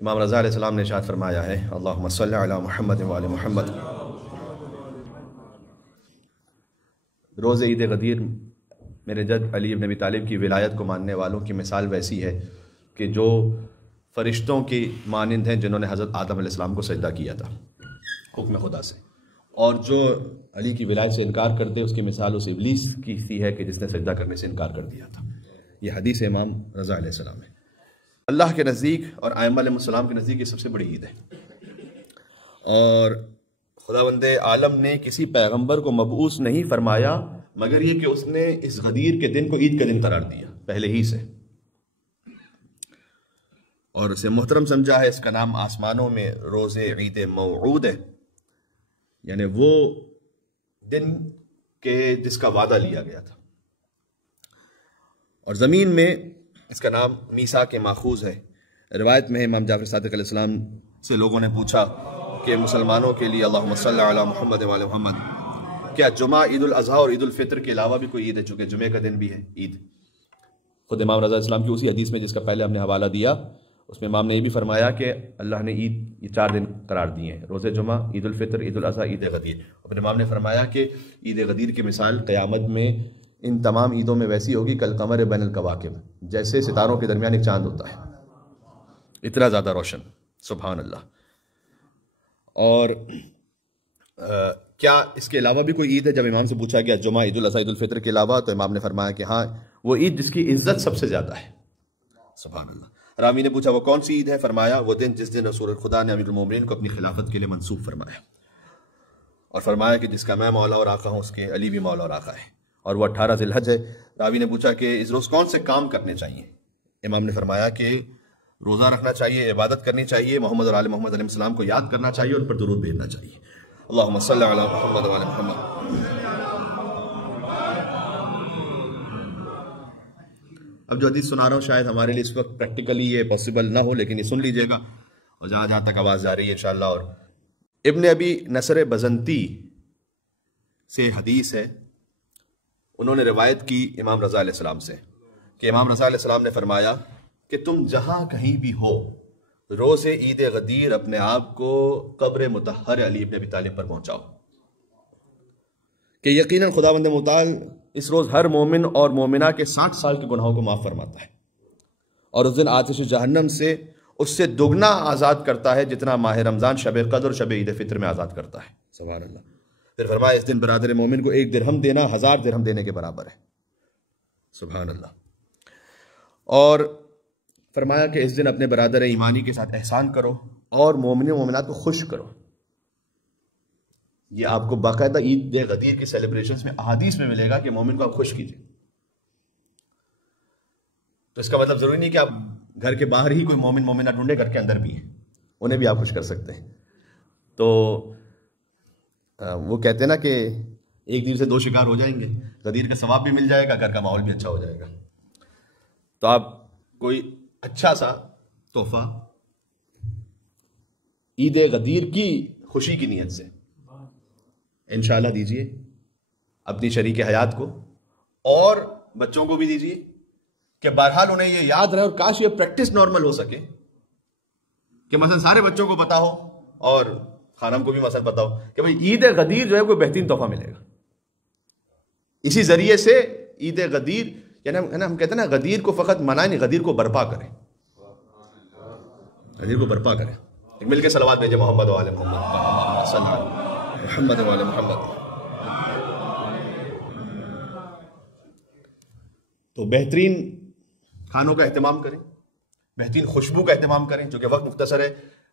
امام رضا علیہ السلام نے ارشاد فرمایا ہے اللہم صلی علی محمد و آل محمد، روز عید غدیر میرے جد علی بن ابی طالب کی ولایت کو ماننے والوں کی مثال ویسی ہے کہ جو فرشتوں کی مانند ہیں جنہوں نے حضرت آدم علیہ السلام کو سجدہ کیا تھا حکم خدا سے، اور جو علی کی ولایت سے انکار کرتے اس کی مثال اس ابلیس کی سی ہے کہ جس نے سجدہ کرنے سے انکار کر دیا تھا۔ یہ حدیث امام رضا علیہ السلام ہے۔ اللہ کے نزدیک اور ائمہ علیہ السلام کے نزدیک یہ سب سے بڑی عید ہے، اور خداوند عالم نے کسی پیغمبر کو مبعوث نہیں فرمایا مگر یہ کہ اس نے اس غدیر کے دن کو عید کا دن قرار دیا پہلے ہی سے، اور اسے محترم سمجھا ہے۔ اس کا نام آسمانوں میں روز عید موعود ہے، یعنی وہ دن کے جس کا وعدہ لیا گیا تھا، اور زمین میں اس کا نام میثاق کے ماخوذ ہے۔ روایت میں امام جعفر صادق علیہ السلام سے لوگوں نے پوچھا کہ مسلمانوں کے لیے اللہم صلی علی محمد و آل محمد، کیا جمعہ عید الاضحیٰ اور عید الفطر کے علاوہ بھی کوئی عید ہے؟ چونکہ جمعہ کا دن بھی ہے عید۔ خود امام رضا اسلام کی اسی حدیث میں جس کا پہلے ہم نے حوالہ دیا، اس میں امام نے یہ بھی فرمایا کہ اللہ نے عید یہ 4 دن قرار دیے ہیں، روز جمعہ، عید الفطر، عید الاضحیٰ، عید غدیر۔ اپنے امام نے فرمایا کہ عید غدیر کی مثال قیامت میں ان تمام عیدوں میں ویسی ہوگی کل قمر بین الکواکب، جیسے ستاروں کے درمیان ایک چاند ہوتا ہے، اتنا زیادہ روشن، سبحان اللہ۔ اور کیا اس کے علاوہ بھی کوئی عید ہے؟ جب امام سے پوچھا گیا جمعہ، عید الاضحیٰ، عید الفطر کے علاوہ، تو امام نے فرمایا کہ ہاں وہ عید جس کی عزت سب سے زیادہ ہے، سبحان اللہ۔ راوی نے پوچھا وہ کون سی عید ہے؟ فرمایا وہ دن جس دن رسول خدا نے امیر المومنین کو اپنی خلافت کے لیے منصوب فرمایا، اور فرمایا کہ جس کا میں مولا اور آقا ہوں اس کے علی بھی مولا اور آقا ہے، اور وہ 18 ذی الحج ہے۔ راوی نے پوچھا کہ اس روز کون سے کام کرنے چاہیے؟ امام نے فرمایا کہ روزہ رکھنا چاہیے، عبادت کرنی چاہیے، محمد اور آل محمد علیہ السلام کو یاد کرنا چاہیے، اور ان پر درود بھیجنا چاہیے۔ اللہم صلی علی محمد و آل محمد۔ اب جو حدیث سنا رہا ہوں شاید ہمارے لیے اس وقت پریکٹیکلی یہ پاسبل نہ ہو، لیکن یہ سن لیجئے گا، اور جہاں جہاں تک آواز جا رہی ہے انشاءاللہ۔ اور ابن ابی نصر بزنتی سے حدیث ہے، انہوں نے روایت کی امام رضا علیہ السلام سے کہ امام رضا علیہ السلام نے فرمایا کہ تم جہاں کہیں بھی ہو، روز عید غدیر اپنے آپ کو قبر مطہر علی بن ابی طالب پر پہنچاؤ، کہ یقیناً خداوند متعال اس روز ہر مومن اور مومنہ کے 60 سال کے گناہوں کو معاف فرماتا ہے، اور اس دن آتش جہنم سے اس سے دگنا آزاد کرتا ہے جتنا ماہ رمضان شب قدر اور شب عید فطر میں آزاد کرتا ہے، سبحان اللہ۔ پھر فرمایا اس دن برادر مومن کو 1 درہم دینا 1000 درہم دینے کے برابر ہے، سبحان اللہ۔ اور فرمایا کہ اس دن اپنے برادر ایمانی کے ساتھ احسان کرو اور مومن و مومنات کو خوش کرو۔ یہ آپ کو باقاعدہ عید غدیر کی سیلیبریشنز میں احادیث میں ملے گا کہ مومن کو آپ خوش کیجئے۔ تو اس کا مطلب ضروری نہیں کہ آپ گھر کے باہر ہی کوئی مومن مومنہ ڈھونڈے، گھر کے اندر بھی ہیں، انہیں بھی آپ خوش کر سکتے ہیں۔ تو وہ کہتے ہیں نا کہ ایک دن سے 2 شکار ہو جائیں گے، غدیر کا ثواب بھی مل جائے گا، گھر کا ماحول بھی اچھا ہو جائے گا۔ تو آپ کوئی اچھا سا تحفہ عید غدیر کی خوشی کی نیت سے انشاءاللہ دیجئے اپنی شریک حیات کو، اور بچوں کو بھی دیجئے، کہ بہرحال انہیں یہ یاد رہے، اور کاش یہ پریکٹس نارمل ہو سکے کہ مثلا سارے بچوں کو پتا ہو اور خانم کو بھی مثلا پتا ہو کہ بھئی عید غدیر جو ہے کوئی بہترین تحفہ ملے گا۔ اسی ذریعے سے عید غدیر، یعنی ہم کہتے ہیں نا غدیر کو فقط منائیں نہیں، غدیر کو برپا کریں، غدیر کو برپا کریں۔ مل کے صلوات بھیجیں محمد و آل محمد، محمد و آل محمد۔ تو بہترین کھانوں کا اہتمام کریں، بہترین خوشبو کا اہتمام کریں۔ چونکہ وقت مختصر ہے،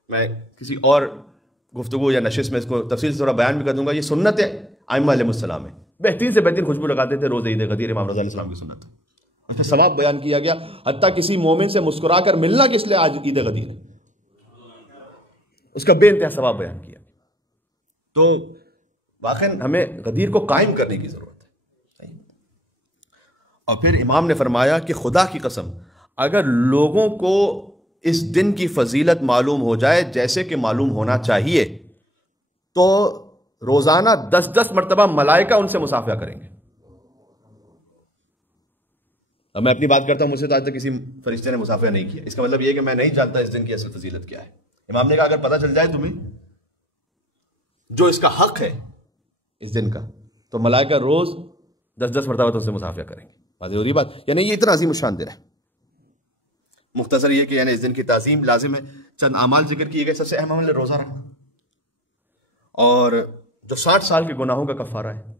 میں کسی اور گفتگو یا نشست میں اس کو تفصیل سے تھوڑا بیان بھی کر دوں گا۔ یہ سنت ہے ائمہ علیہ السلام ہے، بہترین سے بہترین خوشبو لگاتے تھے روز عید غدیر، امام رضا علیہ السلام کی سنت ہے، اس میں ثواب بیان کیا گیا۔ حتیٰ کسی مومن سے مسکرا کر ملنا کس لیے آج عید غدیر ہے، اس کا بے انتہا ثواب بیان کیا۔ تو واقعی ہمیں غدیر کو قائم کرنے کی ضرورت ہے۔ اور پھر امام نے فرمایا کہ خدا کی قسم اگر لوگوں کو اس دن کی فضیلت معلوم ہو جائے جیسے کہ معلوم ہونا چاہیے تو روزانہ 10 مرتبہ ملائکہ ان سے مصافحہ کریں گے۔ اب میں اپنی بات کرتا ہوں، مجھ سے تو آج تک کسی فرشتے نے مصافحہ نہیں کیا، اس کا مطلب یہ کہ میں نہیں جانتا اس دن کی اصل فضیلت کیا ہے۔ امام نے کہا اگر پتہ چل جائے تمہیں جو اس کا حق ہے اس دن کا، تو ملائکہ روز 10 مرتبہ تم سے مصافحہ کریں گے۔ واضح ہو رہی بات؟ یعنی یہ اتنا عظیم الشان دن ہے۔ مختصر یہ کہ یعنی اس دن کی تعظیم لازم ہے۔ چند اعمال ذکر کیے گئے، سب سے اہم عمل ہے روزہ رکھنا، اور جو 60 سال کے گناہوں کا کفارہ ہے۔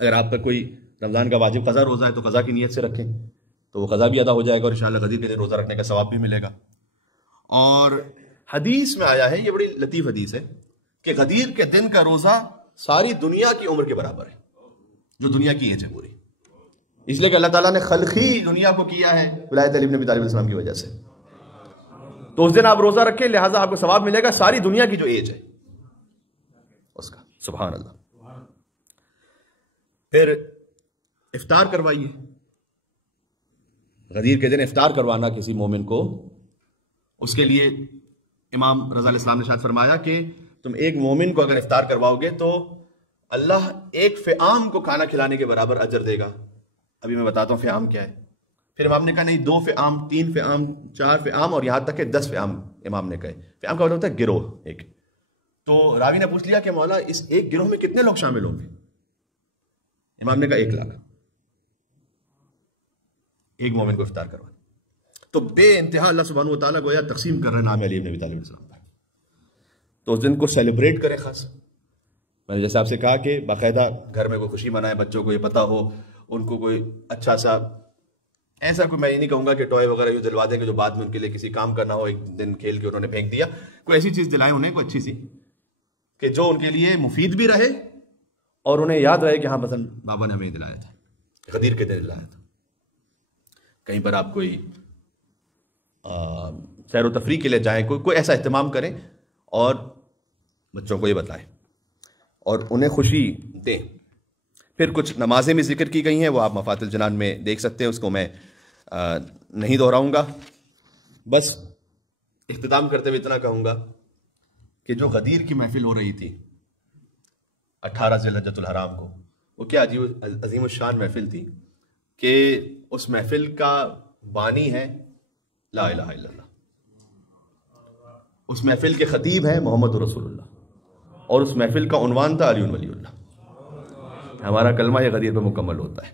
اگر آپ کا کوئی رمضان کا واجب قضا روزہ ہے تو قضا کی نیت سے رکھیں تو وہ قضا بھی ادا ہو جائے گا، اور انشاءاللہ غدیر کے دن روزہ رکھنے کا ثواب بھی ملے گا۔ اور حدیث میں آیا ہے، یہ بڑی لطیف حدیث ہے، کہ غدیر کے دن کا روزہ ساری دنیا کی عمر کے برابر ہے، جو دنیا کی ایج ہے پوری، اس لیے کہ اللہ تعالیٰ نے خلقی دنیا کو کیا ہے ولایت علی بن ابی طالب علیہ السلام کی وجہ سے۔ تو اس دن آپ روزہ رکھیں، لہٰذا آپ کو ثواب ملے گا ساری دنیا کی جو ایج ہے اس کا۔ سبحان اللہ۔ پھر افطار کروائیے، غدیر کے دن افطار کروانا کسی مومن کو، اس کے لیے امام رضا علیہ السلام نے ارشاد فرمایا کہ تم ایک مومن کو اگر افطار کرواؤ گے تو اللہ ایک فعام کو کھانا کھلانے کے برابر اجر دے گا۔ ابھی میں بتاتا ہوں فعام کیا ہے۔ پھر امام نے کہا نہیں، 2 فعام، 3 فعام، 4 فعام، اور یہاں تک کہ 10 فعام امام نے کہے۔ فعام کا مطلب ہوتا ہے گروہ ایک۔ تو راوی نے پوچھ لیا کہ مولا اس ایک گروہ میں کتنے لوگ شامل ہوں گے؟ امام نے کہا 1 لاکھ، ایک مومن کو افطار کروانا۔ تو بے انتہا اللہ سبحانہ و تعالیٰ گویا تقسیم کر رہے ہیں نام علی بن ابی طالب علیہ السلام پر۔ تو اس دن کو سیلیبریٹ کریں خاص۔ میں نے جیسے آپ سے کہا کہ باقاعدہ گھر میں کوئی خوشی منائے، بچوں کو یہ پتہ ہو، ان کو کوئی اچھا سا ایسا کوئی، میں یہ نہیں کہوں گا کہ ٹوائے وغیرہ یوں دلوا دیں کہ جو بعد میں ان کے لیے کسی کام کرنا ہو، ایک دن کھیل کے انہوں نے پھینک دیا، کوئی ایسی چیز دلائیں انہیں، کوئی اچھی سی کہ جو ان کے لیے مفید بھی رہے اور انہیں یاد رہے کہ ہاں مثلا بابا نے ہمیں دلایا تھا، غدیر کے دن دلایا تھا۔ کہیں پر آپ کوئی سیر و تفریح کے لیے جائیں، کوئی ایسا اہتمام کریں اور بچوں کو یہ بتائیں اور انہیں خوشی دیں۔ پھر کچھ نمازیں بھی ذکر کی گئی ہیں، وہ آپ مفاتح الجنان میں دیکھ سکتے ہیں، اس کو میں نہیں دہراؤں گا۔ بس اختتام کرتے ہوئے اتنا کہوں گا کہ جو غدیر کی محفل ہو رہی تھی 18 ذی الحجۃ الحرام کو، وہ کیا عظیم الشان محفل تھی کہ اس محفل کا بانی ہے لا الہ الا اللہ، اس محفل کے خطیب ہیں محمد رسول اللہ، اور اس محفل کا عنوان تھا علی ولی اللہ۔ ہمارا کلمہ یہ غدیر پہ مکمل ہوتا ہے۔